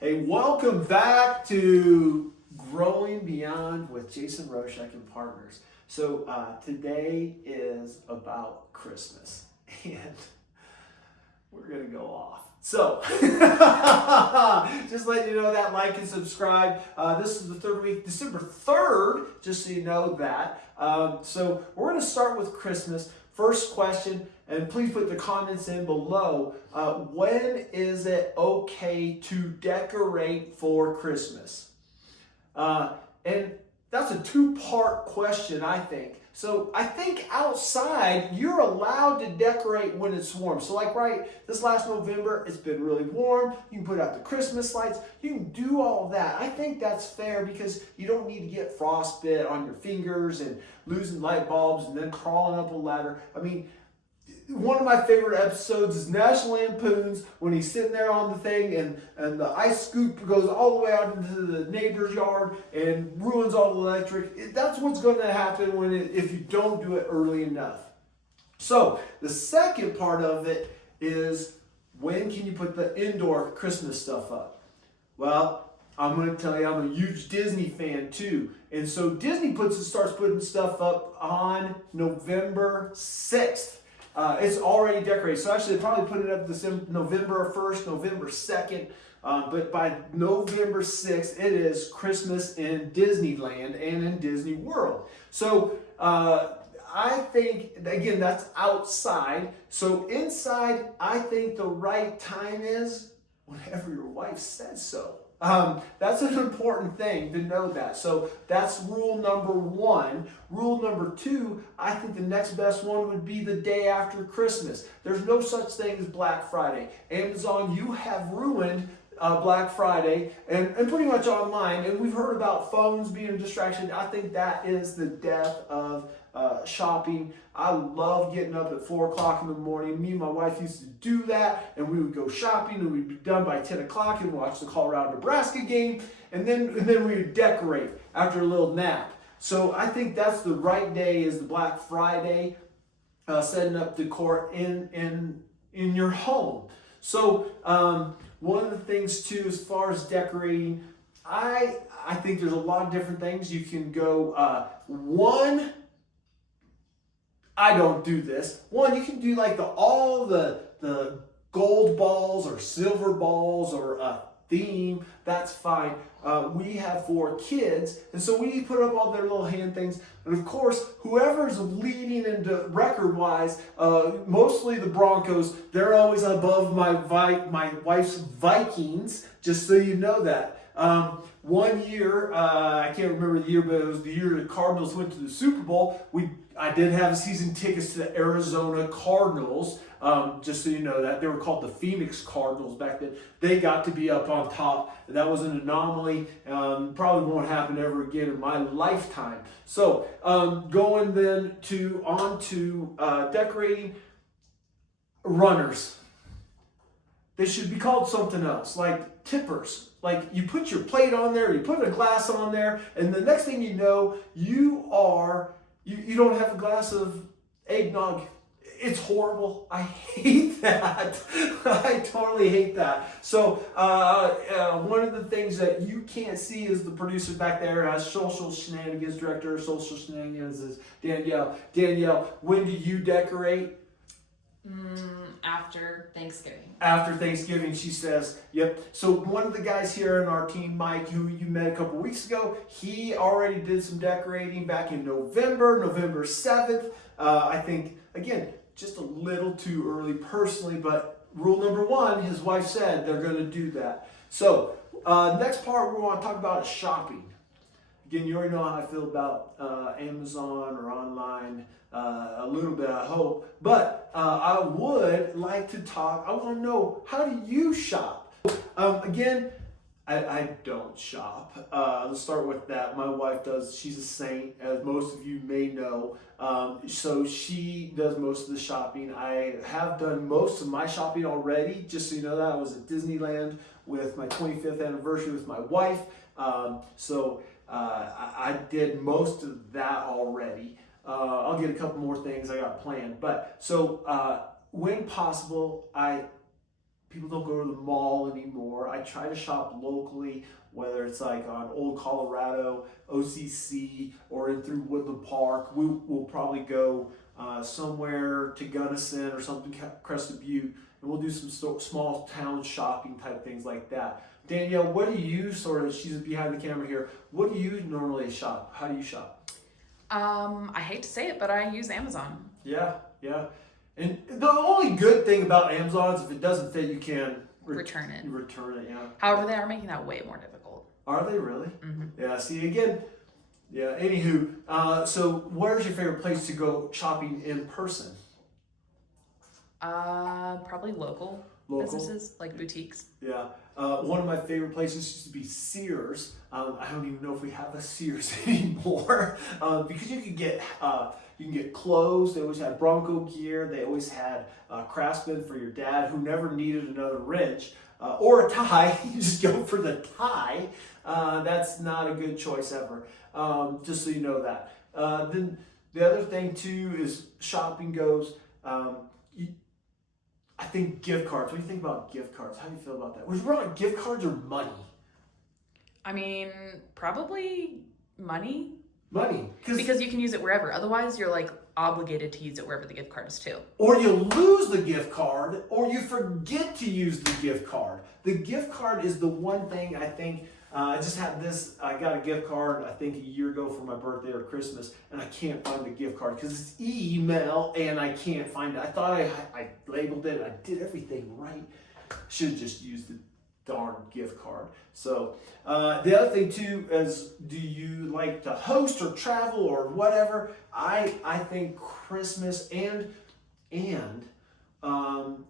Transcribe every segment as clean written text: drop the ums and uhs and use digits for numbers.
Hey, welcome back to Growing Beyond with Jason Roshek and Partners. So today is about Christmas, and we're going to go off. So, just letting you know that, like and subscribe. This is the third week, December 3rd, just so you know that. So we're going to start with Christmas. First question, and please put the comments in below. When is it okay to decorate for Christmas? And that's a two-part question, I think. So I think outside, you're allowed to decorate when it's warm. So like this last November, it's been really warm. You can put out the Christmas lights. You can do all of that. I think that's fair because you don't need to get frostbite on your fingers and losing light bulbs and then crawling up a ladder. I mean, one of my favorite episodes is National Lampoon's when he's sitting there on the thing and the ice scoop goes all the way out into the neighbor's yard and ruins all the electric. That's what's going to happen if you don't do it early enough. So the second part of it is, when can you put the indoor Christmas stuff up? Well, I'm going to tell you, I'm a huge Disney fan too. And so Disney starts putting stuff up on November 6th. It's already decorated. So actually, they probably put it up November 1st, November 2nd. But by November 6th, it is Christmas in Disneyland and in Disney World. So I think, again, that's outside. So inside, I think the right time is whenever your wife says so. That's an important thing to know that. So that's rule number one. Rule number two, I think the next best one would be the day after Christmas. There's no such thing as Black Friday. Amazon, you have ruined Black Friday and pretty much online. And we've heard about phones being a distraction. I think that is the death of shopping. I love getting up at 4 o'clock in the morning. Me and my wife used to do that, and we would go shopping, and we'd be done by 10 o'clock and watch the Colorado-Nebraska game, and then we would decorate after a little nap. So I think that's the right day, is the Black Friday, setting up decor in your home. So one of the things too, as far as decorating, I think there's a lot of different things you can go. I don't do this. One, you can do like all the gold balls or silver balls or a theme. That's fine. We have 4 kids, and so we put up all their little hand things. And of course, whoever's leading into record-wise, mostly the Broncos, they're always above my wife's Vikings, just so you know that. One year, I can't remember the year, but it was the year the Cardinals went to the Super Bowl. I did have season tickets to the Arizona Cardinals, just so you know that. They were called the Phoenix Cardinals back then. They got to be up on top. That was an anomaly. Probably won't happen ever again in my lifetime. So going then on to decorating runners. They should be called something else, like tippers. Like, you put your plate on there, you put a glass on there, and the next thing you know, you don't have a glass of eggnog. It's horrible. I hate that. I totally hate that. So one of the things that you can't see is the producer back there, social shenanigans director of social shenanigans, is Danielle. Danielle, when do you decorate? After Thanksgiving. After Thanksgiving, she says. Yep. So one of the guys here in our team, Mike, who you met a couple weeks ago, he already did some decorating back in November 7th. I think, again, just a little too early personally, but rule number one, his wife said they're going to do that. So next part we want to talk about is shopping. Again, you already know how I feel about Amazon or online, a little bit, I hope. But I would like to talk, I want to know, how do you shop? Again, I don't shop. Let's start with that. My wife does. She's a saint, as most of you may know. So she does most of the shopping. I have done most of my shopping already. Just so you know that, I was at Disneyland with my 25th anniversary with my wife. I did most of that already. I'll get a couple more things I got planned. But so when possible, people don't go to the mall anymore. I I try to shop locally, whether it's like on Old Colorado, OCC, or in through Woodland Park. We'll probably go somewhere to Gunnison or something, Crested Butte, and we'll do some small town shopping type things like that. Danielle, what do you she's behind the camera here, what do you normally shop? How do you shop? I hate to say it, but I use Amazon. Yeah. And the only good thing about Amazon is if it doesn't fit, you can return it. Yeah. However, they are making that way more difficult. Are they really? Mm-hmm. Yeah, see, again, yeah, anywho, so where's your favorite place to go shopping in person? Probably local businesses, like boutiques. Yeah. One of my favorite places used to be Sears. I don't even know if we have a Sears anymore, because you can get clothes. They always had Bronco gear. They always had Craftsman for your dad who never needed another wrench or a tie. You just go for the tie. That's not a good choice ever. Just so you know that. Then the other thing too is shopping goes. I think gift cards. What do you think about gift cards? How do you feel about that? Would you rather like gift cards or money? I mean, probably money. Money. Because you can use it wherever. Otherwise, you're like obligated to use it wherever the gift card is too. Or you lose the gift card, or you forget to use the gift card. The gift card is the one thing I think. I just had this. I got a gift card, I think, a year ago for my birthday or Christmas, and I can't find the gift card because it's email and I can't find it. I thought I labeled it. I did everything right. Should have just used the darn gift card. So the other thing too is, do you like to host or travel or whatever? I think Christmas and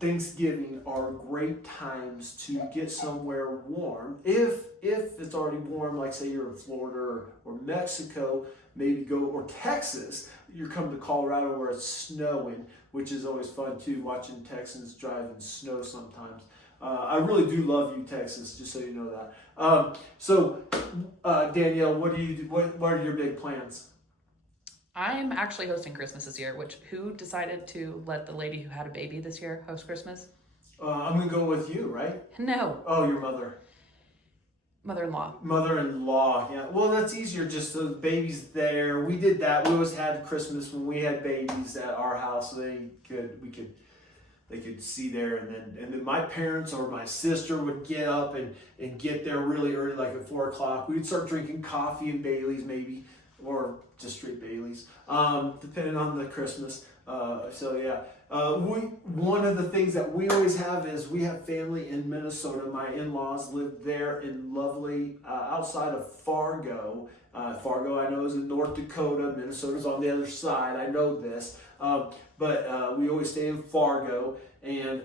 Thanksgiving are great times to get somewhere warm. If it's already warm, like say you're in Florida or Mexico, maybe go, or Texas, you're coming to Colorado where it's snowing, which is always fun too, watching Texans drive in snow sometimes. I really do love you, Texas, just so you know that. Danielle, what do you do? What are your big plans? I'm actually hosting Christmas this year, who decided to let the lady who had a baby this year host Christmas? I'm going to go with you, right? No. Oh, your mother. Mother-in-law. Mother-in-law, yeah. Well, that's easier, just the baby's there. We did that. We always had Christmas when we had babies at our house, so they could see there, and then my parents or my sister would get up and get there really early, like at 4 o'clock. We'd start drinking coffee and Baileys maybe, or just straight Baileys, depending on the Christmas. One of the things that we always have is we have family in Minnesota. My in-laws live there in lovely, outside of Fargo. Fargo, I know, is in North Dakota. Minnesota's on the other side. I know this. But we always stay in Fargo. And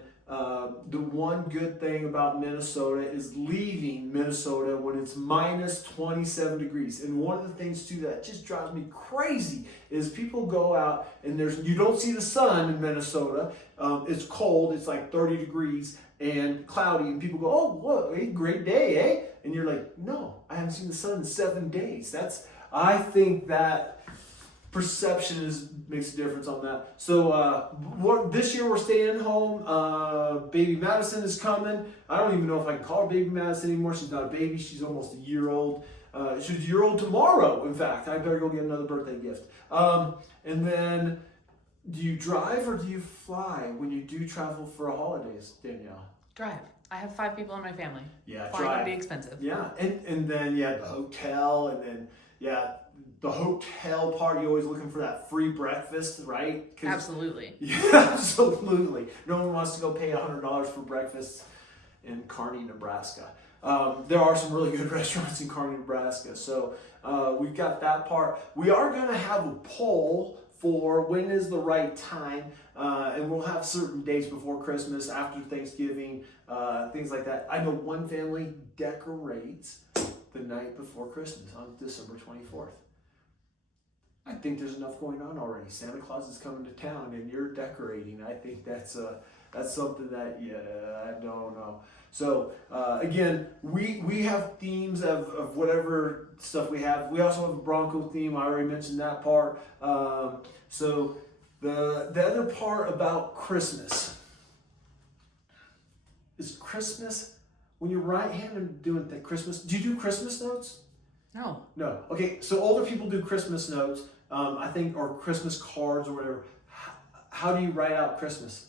the one good thing about Minnesota is leaving Minnesota when it's minus 27 degrees. And one of the things too that just drives me crazy is people go out and you don't see the sun in Minnesota. It's cold. It's like 30 degrees and cloudy. And people go, oh, what a great day, eh? And you're like, no, I haven't seen the sun in 7 days. I think that perception makes a difference on that. So this year we're staying home. Baby Madison is coming. I don't even know if I can call her Baby Madison anymore. She's not a baby. She's almost a year old. She's a year old tomorrow, in fact. I better go get another birthday gift. And then, do you drive or do you fly when you do travel for holidays, Danielle? Drive. I have 5 people in my family. Yeah, flying would be expensive. Yeah, and then the hotel, and then the hotel part, you're always looking for that free breakfast, right? Absolutely. Yeah, absolutely. No one wants to go pay $100 for breakfast in Kearney, Nebraska. There are some really good restaurants in Kearney, Nebraska. So we've got that part. We are going to have a poll for when is the right time, and we'll have certain dates before Christmas, after Thanksgiving, things like that. I know one family decorates the night before Christmas on December 24th. I think there's enough going on already. Santa Claus is coming to town and you're decorating. I think that's something that, I don't know. So again, we have themes of whatever stuff we have. We also have a Bronco theme. I already mentioned that part. So the other part about Christmas is Christmas when you're right-handed doing the Christmas, do you do Christmas notes? No. No. Okay, so older people do Christmas notes, I think, or Christmas cards or whatever. How do you write out Christmas?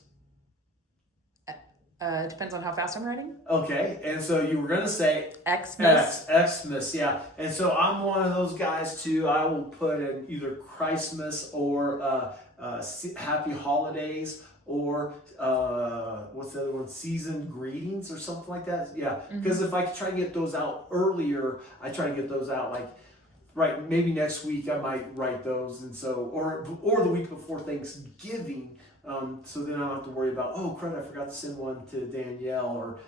It depends on how fast I'm writing. Okay, and so you were going to say Xmas. Xmas, yeah. And so I'm one of those guys too. I will put in either Christmas or Happy Holidays or what's the other one? Season greetings or something like that. Yeah, because if I try to get those out earlier, I try to get those out like right. Maybe next week I might write those, and so or the week before Thanksgiving. So then I don't have to worry about, oh crap, I forgot to send one to Danielle or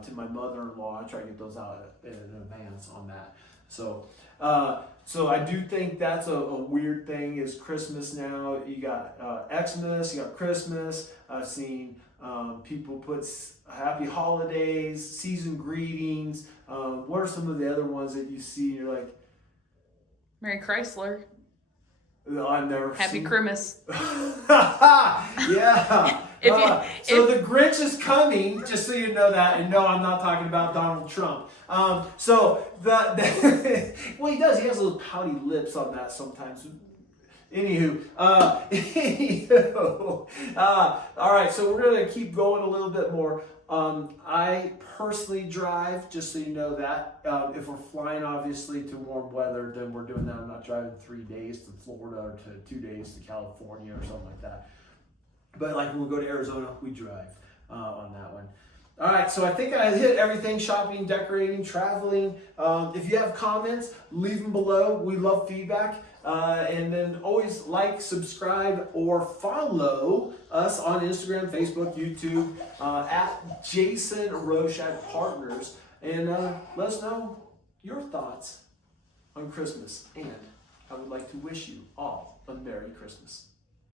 to my mother-in-law. I try to get those out in advance on that. So I do think that's a weird thing is Christmas now. You got Xmas, you got Christmas. I've seen people put happy holidays, season greetings. What are some of the other ones that you see and you're like, Merry Chrysler. I've never Happy seen. Christmas. Yeah. So the Grinch is coming, just so you know that. And no, I'm not talking about Donald Trump. So well, he does. He has little pouty lips on that sometimes. Anywho, all right. So we're gonna keep going a little bit more. I personally drive, just so you know that. If we're flying, obviously, to warm weather, then we're doing that. I'm not driving 3 days to Florida or to 2 days to California or something like that. But like when we go to Arizona, we drive on that one. All right, so I think I hit everything: shopping, decorating, traveling. If you have comments, leave them below. We love feedback. And then always like, subscribe, or follow us on Instagram, Facebook, YouTube, at Jason Roshek Partners. And let us know your thoughts on Christmas. And I would like to wish you all a Merry Christmas.